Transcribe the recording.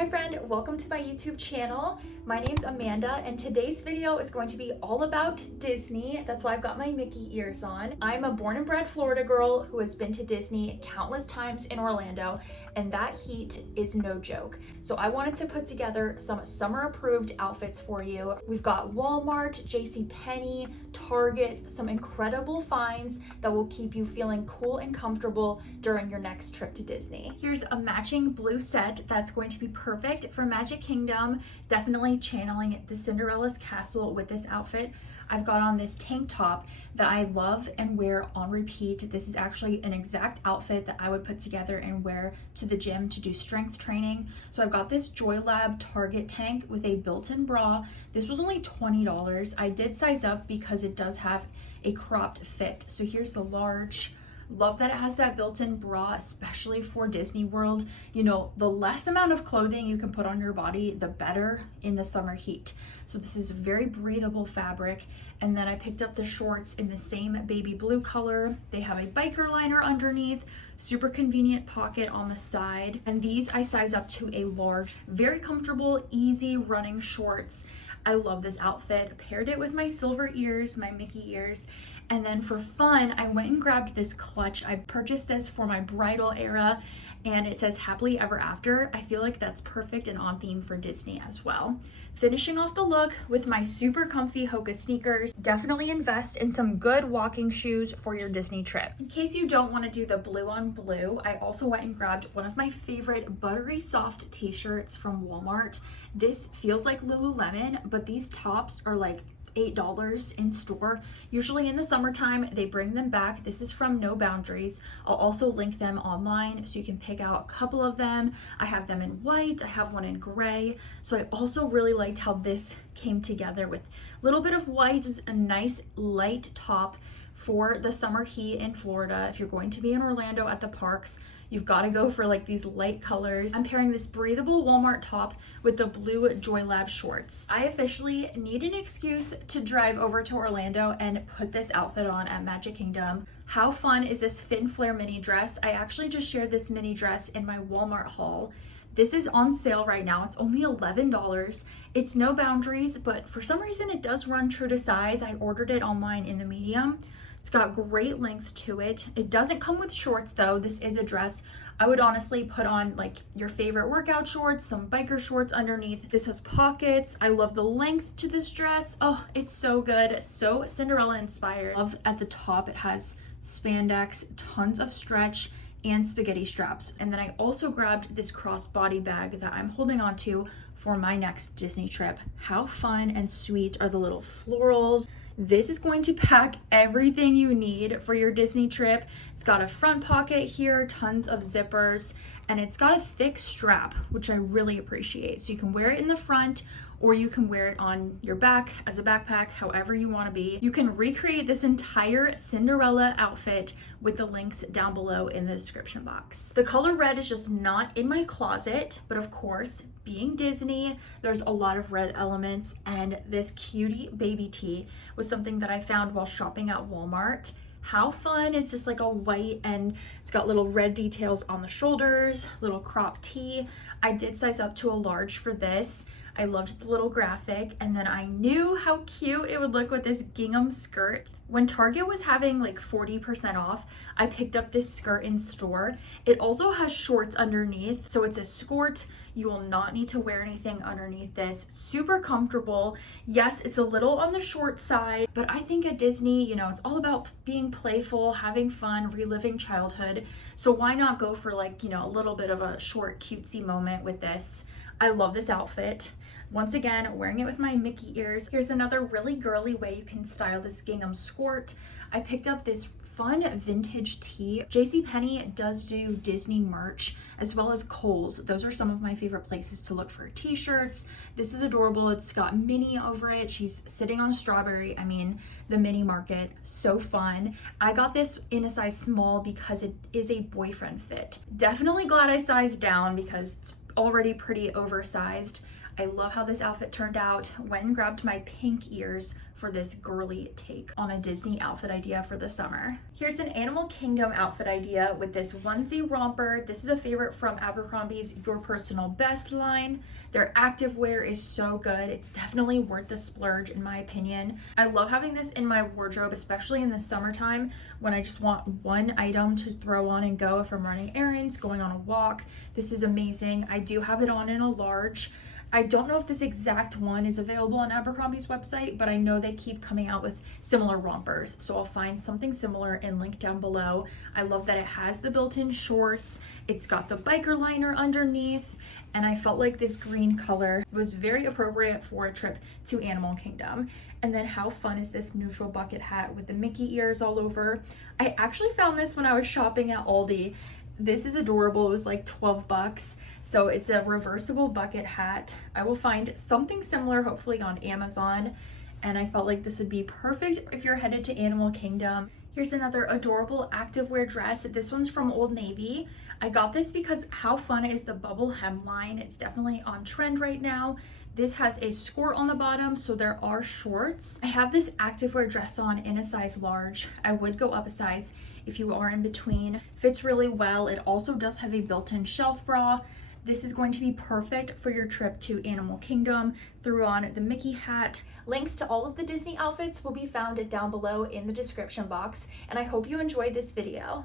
Hi friend, welcome to my YouTube channel. My name's Amanda and today's video is going to be all about Disney. That's why I've got my Mickey ears on. I'm a born and bred Florida girl who has been to Disney countless times in Orlando, and that heat is no joke. So I wanted to put together some summer approved outfits for you. We've got Walmart, JCPenney, Target, some incredible finds that will keep you feeling cool and comfortable during your next trip to Disney. Here's a matching blue set that's going to be perfect for Magic Kingdom, definitely channeling the Cinderella's castle with this outfit. I've got on this tank top that I love and wear on repeat. This is actually an exact outfit that I would put together and wear to the gym to do strength training. So I've got this JoyLab Target tank with a built-in bra. This was only $20. I did size up because it does have a cropped fit. So here's the large. Love that it has that built-in bra, especially for Disney World. You know, the less amount of clothing you can put on your body, the better in the summer heat. So this is a very breathable fabric. And then I picked up the shorts in the same baby blue color. They have a biker liner underneath, super convenient pocket on the side. And these I size up to a large, very comfortable, easy running shorts. I love this outfit. Paired it with my silver ears, my Mickey ears. And then for fun, I went and grabbed this clutch. I purchased this for my bridal era and it says happily ever after. I feel like that's perfect and on theme for Disney as well. Finishing off the look with my super comfy Hoka sneakers. Definitely invest in some good walking shoes for your Disney trip. In case you don't want to do the blue on blue, I also went and grabbed one of my favorite buttery soft t-shirts from Walmart. This feels like Lululemon, but these tops are like $8 in store. Usually in the summertime, they bring them back. This is from No Boundaries. I'll also link them online so you can pick out a couple of them. I have them in white, I have one in gray. So I also really liked how this came together with a little bit of white, is a nice light top for the summer heat in Florida. If you're going to be in Orlando at the parks, you've got to go for like these light colors. I'm pairing this breathable Walmart top with the blue JoyLab shorts. I officially need an excuse to drive over to Orlando and put this outfit on at Magic Kingdom. How fun is this fin flare mini dress? I actually just shared this mini dress in my Walmart haul. This is on sale right now. It's only $11. It's No Boundaries, but for some reason it does run true to size. I ordered it online in the medium. It's got great length to it. It doesn't come with shorts though. This is a dress. I would honestly put on like your favorite workout shorts, some biker shorts underneath. This has pockets. I love the length to this dress. Oh, it's so good. So Cinderella inspired. Love at the top, it has spandex, tons of stretch, and spaghetti straps. And then I also grabbed this crossbody bag that I'm holding on to for my next Disney trip. How fun and sweet are the little florals. This is going to pack everything you need for your Disney trip. It's got a front pocket here, tons of zippers, and it's got a thick strap, which I really appreciate. So you can wear it in the front or you can wear it on your back as a backpack, however you want to be. You can recreate this entire Cinderella outfit with the links down below in the description box. The color red is just not in my closet, but of course, being Disney, there's a lot of red elements, and this cutie baby tee was something that I found while shopping at Walmart. How fun. It's just like a white and it's got little red details on the shoulders, little crop tee. I did size up to a large for this. I loved the little graphic, and then I knew how cute it would look with this gingham skirt. When Target was having like 40% off, I picked up this skirt in store. It also has shorts underneath, so it's a skort. You will not need to wear anything underneath this. Super comfortable. Yes, it's a little on the short side, but I think at Disney, you know, it's all about being playful, having fun, reliving childhood. So why not go for like, you know, a little bit of a short cutesy moment with this. I love this outfit. Once again, wearing it with my Mickey ears. Here's another really girly way you can style this gingham skort. I picked up this fun vintage tee. JCPenney does do Disney merch as well as Kohl's. Those are some of my favorite places to look for t-shirts. This is adorable. It's got Minnie over it. She's sitting on a strawberry. I mean, the mini market, so fun. I got this in a size small because it is a boyfriend fit. Definitely glad I sized down because it's already pretty oversized. I love how this outfit turned out. Went and grabbed my pink ears for this girly take on a Disney outfit idea for the summer. Here's an Animal Kingdom outfit idea with this onesie romper. This is a favorite from Abercrombie's Your Personal Best line. Their activewear is so good. It's definitely worth the splurge in my opinion. I love having this in my wardrobe, especially in the summertime when I just want one item to throw on and go if I'm running errands, going on a walk. This is amazing. I do have it on in a large. I don't know if this exact one is available on Abercrombie's website, but I know they keep coming out with similar rompers. So I'll find something similar and link down below. I love that it has the built-in shorts. It's got the biker liner underneath. And I felt like this green color was very appropriate for a trip to Animal Kingdom. And then how fun is this neutral bucket hat with the Mickey ears all over? I actually found this when I was shopping at Aldi. This is adorable. It was like 12 bucks. So it's a reversible bucket hat. I will find something similar hopefully on Amazon. And I felt like this would be perfect if you're headed to Animal Kingdom. Here's another adorable activewear dress. This one's from Old Navy. I got this because how fun is the bubble hemline? It's definitely on trend right now. This has a skort on the bottom, so there are shorts. I have this activewear dress on in a size large. I would go up a size if you are in between. Fits really well. It also does have a built-in shelf bra. This is going to be perfect for your trip to Animal Kingdom. Threw on the Mickey hat. Links to all of the Disney outfits will be found down below in the description box, and I hope you enjoyed this video.